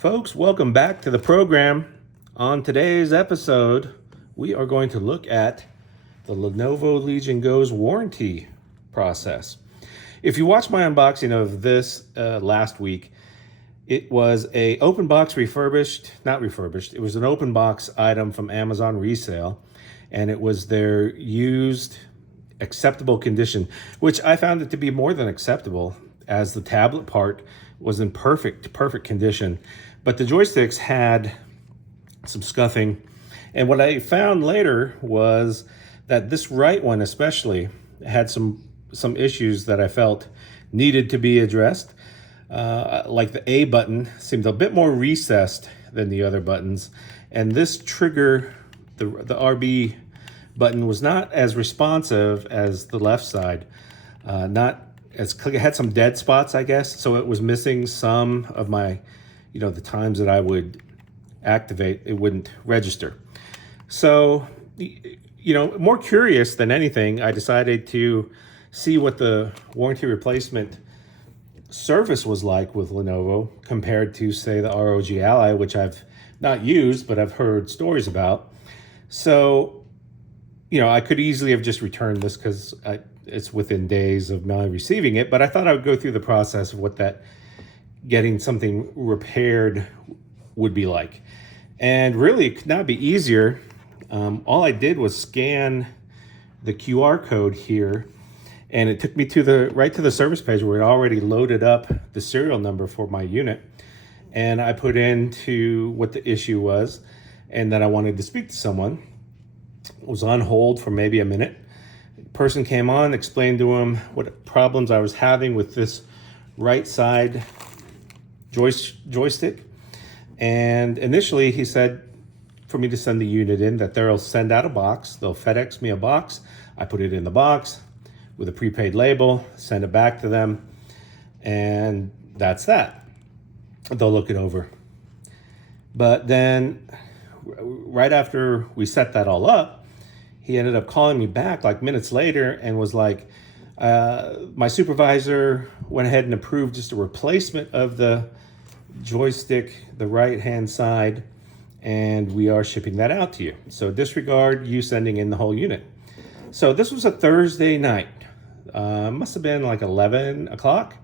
Folks, welcome back to the program. On today's episode, we are going to look at the Lenovo Legion Go's warranty process. If you watched my unboxing of this last week, it was a open box not refurbished, it was an open box item from Amazon resale, and it was their used acceptable condition, which I found it to be more than acceptable, as the tablet part was in perfect condition. But the joysticks had some scuffing. And what I found later was that this right one especially had some issues that I felt needed to be addressed. Like the A button seemed a bit more recessed than the other buttons. And this trigger, the RB button, was not as responsive as the left side. It had some dead spots, I guess. So it was missing some of my, the times that I would activate, it wouldn't register. So, more curious than anything, I decided to see what the warranty replacement service was like with Lenovo compared to, say, the ROG Ally, which I've not used, but I've heard stories about. So, I could easily have just returned this because it's within days of my receiving it, but I thought I would go through the process of what that getting something repaired would be like. And really, it could not be easier. All I did was scan the QR code here, and it took me right to the service page where it already loaded up the serial number for my unit. And I put into what the issue was and that I wanted to speak to someone. I was on hold for maybe a minute. The person came on, explained to him what problems I was having with this right side joystick. And initially he said for me to send the unit in, that they'll send out a box. They'll FedEx me a box. I put it in the box with a prepaid label, send it back to them, and that's that. They'll look it over. But then right after we set that all up, he ended up calling me back like minutes later and was like, my supervisor went ahead and approved just a replacement of the joystick, the right-hand side, and we are shipping that out to you. So disregard you sending in the whole unit. So this was a Thursday night. Must have been like 11 o'clock.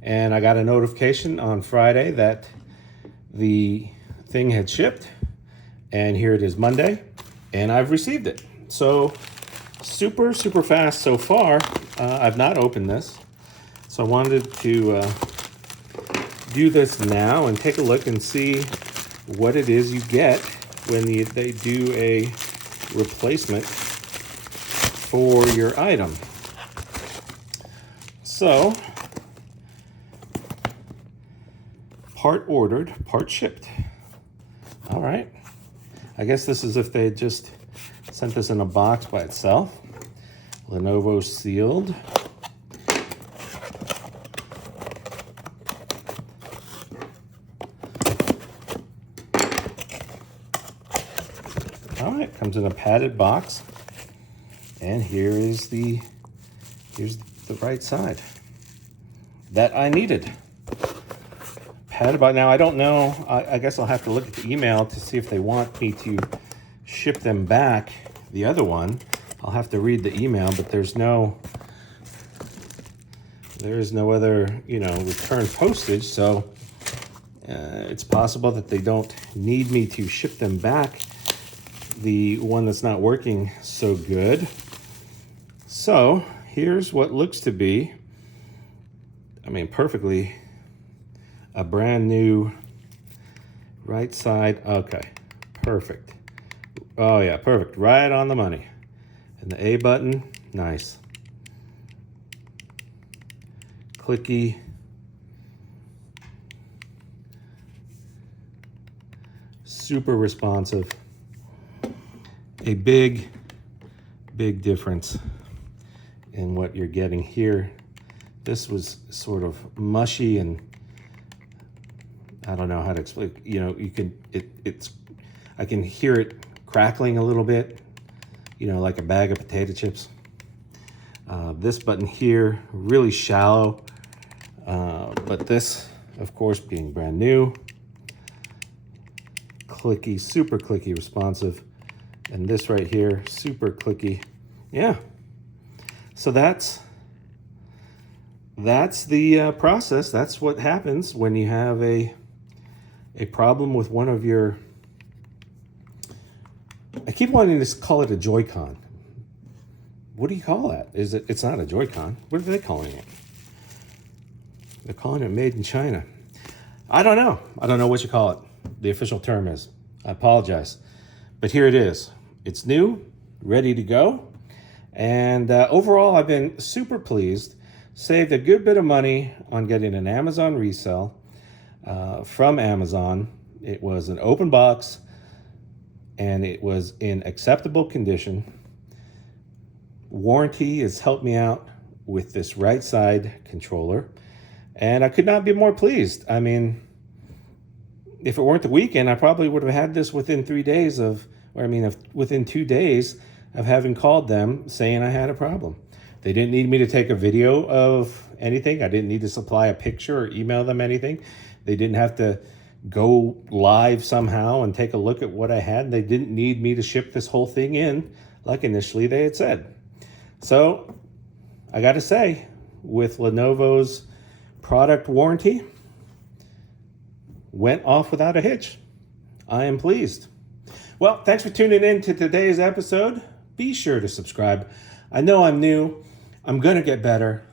And I got a notification on Friday that the thing had shipped. And here it is Monday, and I've received it. So super fast so far. I've not opened this. So I wanted to do this now and take a look and see what it is you get when they do a replacement for your item. So, part ordered, part shipped. All right. I guess this is if they just sent this in a box by itself. Lenovo sealed. All right, comes in a padded box, and here's the right side that I needed. Padded box. Now I don't know. I guess I'll have to look at the email to see if they want me to ship them back. The other one, I'll have to read the email, but there's no other return postage, so it's possible that they don't need me to ship them back, the one that's not working so good. So here's what looks to be, perfectly a brand new right side. Okay, perfect. Oh yeah, perfect, right on the money. And the A button, nice. Clicky. Super responsive. A big difference in what you're getting here. This was sort of mushy, and I don't know how to explain. I can hear it crackling a little bit, like a bag of potato chips. This button here, really shallow, but this, of course, being brand new, clicky, super clicky responsive. And this right here, super clicky. Yeah. So that's the process. That's what happens when you have a problem with one of your, I keep wanting to call it a Joy-Con. What do you call that? It's not a Joy-Con. What are they calling it? They're calling it made in China. I don't know. I don't know what you call it. The official term is. I apologize. But here it is. It's new, ready to go. And overall, I've been super pleased. Saved a good bit of money on getting an Amazon resale from Amazon. It was an open box, and it was in acceptable condition. Warranty has helped me out with this right side controller, and I could not be more pleased. I mean, if it weren't the weekend, I probably would have had this within 3 days within 2 days of having called them saying I had a problem. They didn't need me to take a video of anything. I didn't need to supply a picture or email them anything. They didn't have to go live somehow and take a look at what I had. They didn't need me to ship this whole thing in like initially they had said. So I got to say, with Lenovo's product warranty, went off without a hitch. I am pleased. Well, thanks for tuning in to today's episode. Be sure to subscribe. I know I'm new. I'm going to get better.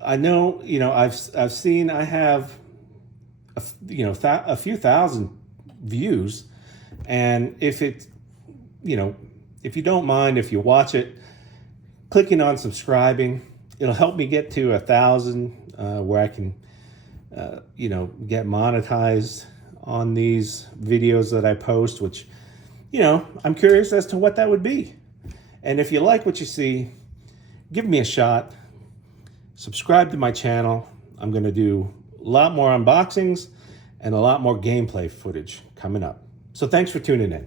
I know, I've seen I have, a few thousand views. And if you don't mind, if you watch it, clicking on subscribing, it'll help me get to 1,000 where I can, get monetized on these videos that I post, which, I'm curious as to what that would be. And if you like what you see, give me a shot. Subscribe to my channel. I'm going to do a lot more unboxings and a lot more gameplay footage coming up. So thanks for tuning in.